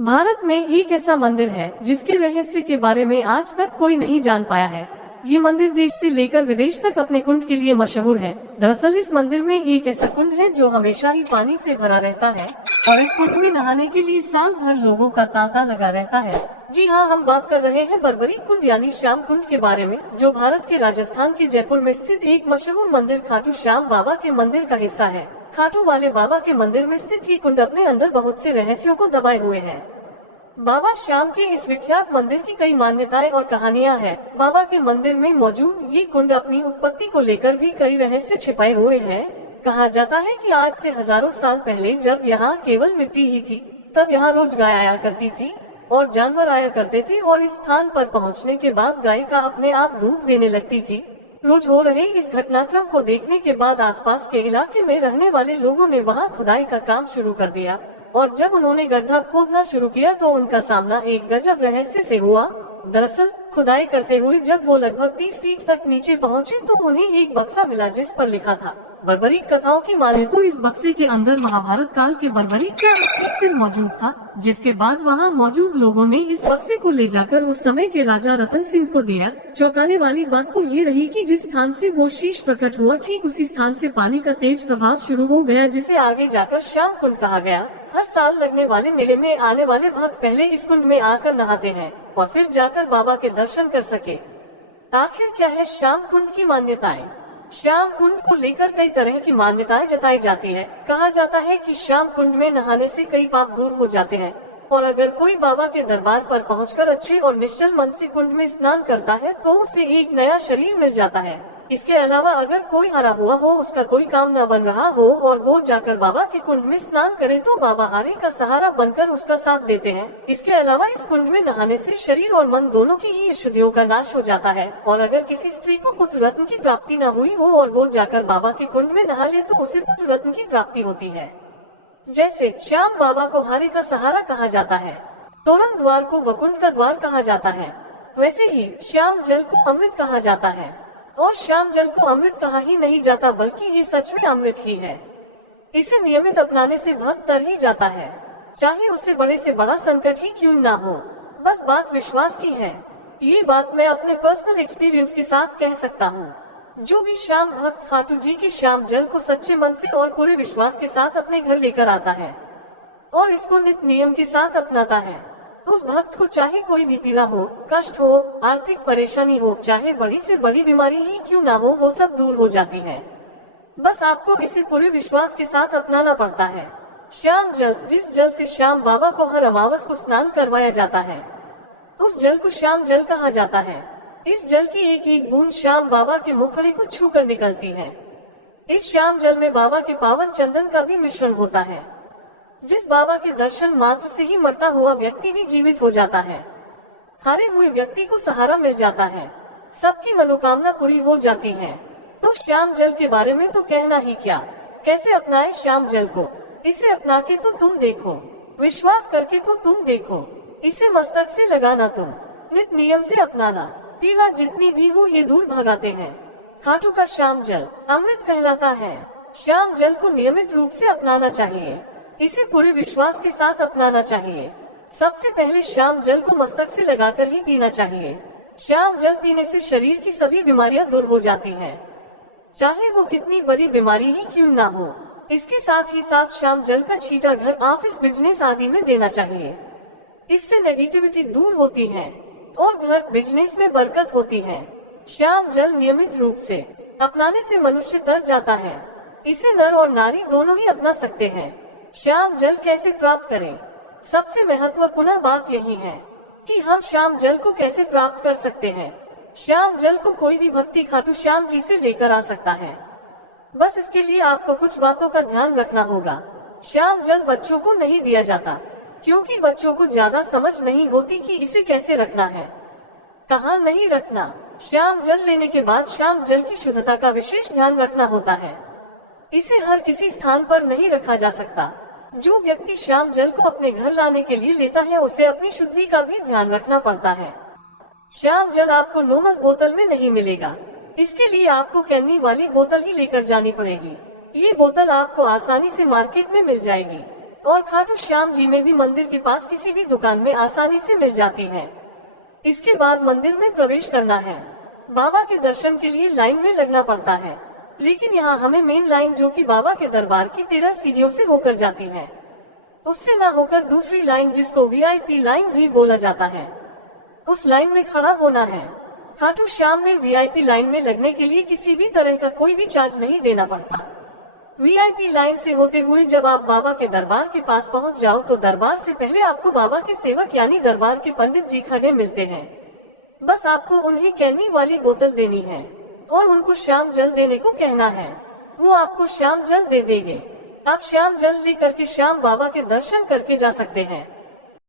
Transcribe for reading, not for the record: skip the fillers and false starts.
भारत में एक ऐसा मंदिर है जिसके रहस्य के बारे में आज तक कोई नहीं जान पाया है। ये मंदिर देश से लेकर विदेश तक अपने कुंड के लिए मशहूर है। दरअसल इस मंदिर में एक ऐसा कुंड है जो हमेशा ही पानी से भरा रहता है और इस कुंड में नहाने के लिए साल भर लोगों का तांता लगा रहता है। जी हाँ, हम बात कर रहे हैं बरबरी कुंड यानी श्याम कुंड के बारे में, जो भारत के राजस्थान के जयपुर में स्थित एक मशहूर मंदिर खाटू श्याम बाबा के मंदिर का हिस्सा है। खाटू वाले बाबा के मंदिर में स्थित ये कुंड अपने अंदर बहुत से रहस्यों को दबाए हुए है। बाबा श्याम के इस विख्यात मंदिर की कई मान्यताएं और कहानियां हैं। बाबा के मंदिर में मौजूद ये कुंड अपनी उत्पत्ति को लेकर भी कई रहस्य छिपाए हुए हैं। कहा जाता है कि आज से हजारों साल पहले जब यहाँ केवल मिट्टी ही थी, तब यहाँ रोज गाय आया करती थी और जानवर आया करते थे और इस स्थान पर पहुँचने के बाद गाय का अपने आप दूध देने लगती थी। रोज हो रहे इस घटनाक्रम को देखने के बाद आसपास के इलाके में रहने वाले लोगों ने वहाँ खुदाई का काम शुरू कर दिया और जब उन्होंने गड्ढा खोदना शुरू किया तो उनका सामना एक गजब रहस्य से हुआ। दरअसल खुदाई करते हुए जब वो लगभग 30 फीट तक नीचे पहुँचे तो उन्हें एक बक्सा मिला जिस पर लिखा था बरबरी। कथाओं की माने तो इस बक्से के अंदर महाभारत काल के बरबरी का सिर मौजूद था, जिसके बाद वहाँ मौजूद लोगों ने इस बक्से को ले जाकर उस समय के राजा रतन सिंह को दिया। चौंकाने वाली बात तो ये रही कि जिस स्थान से वो शीश प्रकट हुआ, ठीक उसी स्थान से पानी का तेज प्रभाव शुरू हो गया, जिसे आगे जाकर श्याम कुंड कहा गया। हर साल लगने वाले मेले में आने वाले भक्त पहले इस कुंड में आकर नहाते हैं और फिर जाकर बाबा के दर्शन कर सके। आखिर क्या है श्याम कुंड की मान्यताएं? श्याम कुंड को लेकर कई तरह की मान्यताएं जताई जाती है। कहा जाता है कि श्याम कुंड में नहाने से कई पाप दूर हो जाते हैं और अगर कोई बाबा के दरबार पर पहुंचकर अच्छे और निश्चल मन से कुंड में स्नान करता है तो उसे एक नया शरीर मिल जाता है। इसके अलावा अगर कोई हारा हुआ हो, उसका कोई काम न बन रहा हो और वो जाकर बाबा के कुंड में स्नान करे तो बाबा हारे का सहारा बनकर उसका साथ देते हैं। इसके अलावा इस कुंड में नहाने से शरीर और मन दोनों की ही अशुद्धियों का नाश हो जाता है और अगर किसी स्त्री को पुत्र रत्न की प्राप्ति न हुई हो और वो जाकर बाबा के कुंड में नहा ले तो उसे पुत्र रत्न की प्राप्ति होती है। जैसे श्याम बाबा को हारे का सहारा कहा जाता है, तोरण द्वार को वकुंड का द्वार कहा जाता है, वैसे ही श्याम जल को अमृत कहा जाता है। और श्याम जल को अमृत कहा ही नहीं जाता बल्कि ये सच में अमृत ही है। इसे नियमित अपनाने से भक्त तर ही जाता है, चाहे उससे बड़े से बड़ा संकट ही क्यों ना हो। बस बात विश्वास की है। ये बात मैं अपने पर्सनल एक्सपीरियंस के साथ कह सकता हूँ। जो भी श्याम भक्त खाटू जी के श्याम जल को सच्चे मन से और पूरे विश्वास के साथ अपने घर लेकर आता है और इसको नित्य नियम के साथ अपनाता है, उस भक्त को चाहे कोई भी पीड़ा हो, कष्ट हो, आर्थिक परेशानी हो, चाहे बड़ी से बड़ी बीमारी ही क्यों ना हो, वो सब दूर हो जाती है। बस आपको इसे पूरे विश्वास के साथ अपनाना पड़ता है। श्याम जल, जिस जल से श्याम बाबा को हर अमावस को स्नान करवाया जाता है, उस जल को श्याम जल कहा जाता है। इस जल की एक एक बूंद श्याम बाबा के मुखड़े को छू कर निकलती है। इस श्याम जल में बाबा के पावन चंदन का भी मिश्रण होता है, जिस बाबा के दर्शन मात्र से ही मरता हुआ व्यक्ति भी जीवित हो जाता है। हारे हुए व्यक्ति को सहारा मिल जाता है, सबकी मनोकामना पूरी हो जाती है। तो श्याम जल के बारे में तो कहना ही क्या। कैसे अपनाएं श्याम जल को? इसे अपना के तो तुम देखो, विश्वास करके तो तुम देखो। इसे मस्तक से लगाना तुम, नित्य नियम से अपनाना। पीड़ा जितनी भी हो ये दूर भगाते हैं। खाटू का श्याम जल अमृत कहलाता है। श्याम जल को नियमित रूप से अपनाना चाहिए, इसे पूरे विश्वास के साथ अपनाना चाहिए। सबसे पहले श्याम जल को मस्तक से लगाकर ही पीना चाहिए। श्याम जल पीने से शरीर की सभी बीमारियां दूर हो जाती हैं, चाहे वो कितनी बड़ी बीमारी ही क्यों ना हो। इसके साथ ही साथ श्याम जल का छींटा घर, ऑफिस, बिजनेस आदि में देना चाहिए। इससे नेगेटिविटी दूर होती है और घर, बिजनेस में बरकत होती है। श्याम जल नियमित रूप से अपनाने से मनुष्य तर जाता है। इसे नर और नारी दोनों ही अपना सकते हैं। श्याम जल कैसे प्राप्त करें? सबसे महत्वपूर्ण बात यही है कि हम श्याम जल को कैसे प्राप्त कर सकते हैं। श्याम जल को कोई भी भक्ति खाटू श्याम जी से लेकर आ सकता है। बस इसके लिए आपको कुछ बातों का ध्यान रखना होगा। श्याम जल बच्चों को नहीं दिया जाता, क्योंकि बच्चों को ज्यादा समझ नहीं होती कि इसे कैसे रखना है, कहाँ नहीं रखना। श्याम जल लेने के बाद श्याम जल की शुद्धता का विशेष ध्यान रखना होता है। इसे हर किसी स्थान पर नहीं रखा जा सकता। जो व्यक्ति श्याम जल को अपने घर लाने के लिए लेता है उसे अपनी शुद्धि का भी ध्यान रखना पड़ता है। श्याम जल आपको नॉर्मल बोतल में नहीं मिलेगा, इसके लिए आपको कैनी वाली बोतल ही लेकर जानी पड़ेगी। ये बोतल आपको आसानी से मार्केट में मिल जाएगी। और खाटू श्याम जी में भी मंदिर के पास किसी भी दुकान में आसानी से मिल जाती है। इसके बाद मंदिर में प्रवेश करना है। बाबा के दर्शन के लिए लाइन में लगना पड़ता है, लेकिन यहाँ हमें मेन लाइन जो कि बाबा के दरबार की 13 सीढ़ियों से होकर जाती है, उससे न होकर दूसरी लाइन जिसको VIP लाइन भी बोला जाता है, उस लाइन में खड़ा होना है। खाटू श्याम में VIP लाइन में लगने के लिए किसी भी तरह का कोई भी चार्ज नहीं देना पड़ता। VIP लाइन से होते हुए जब आप बाबा के दरबार के पास पहुंच जाओ तो दरबार से पहले आपको बाबा के सेवक यानी दरबार के पंडित जी खड़े मिलते हैं। बस आपको उन्हें कैनी वाली बोतल देनी है और उनको श्याम जल देने को कहना है। वो आपको श्याम जल दे देंगे। आप श्याम जल लेकर के श्याम बाबा के दर्शन करके जा सकते हैं।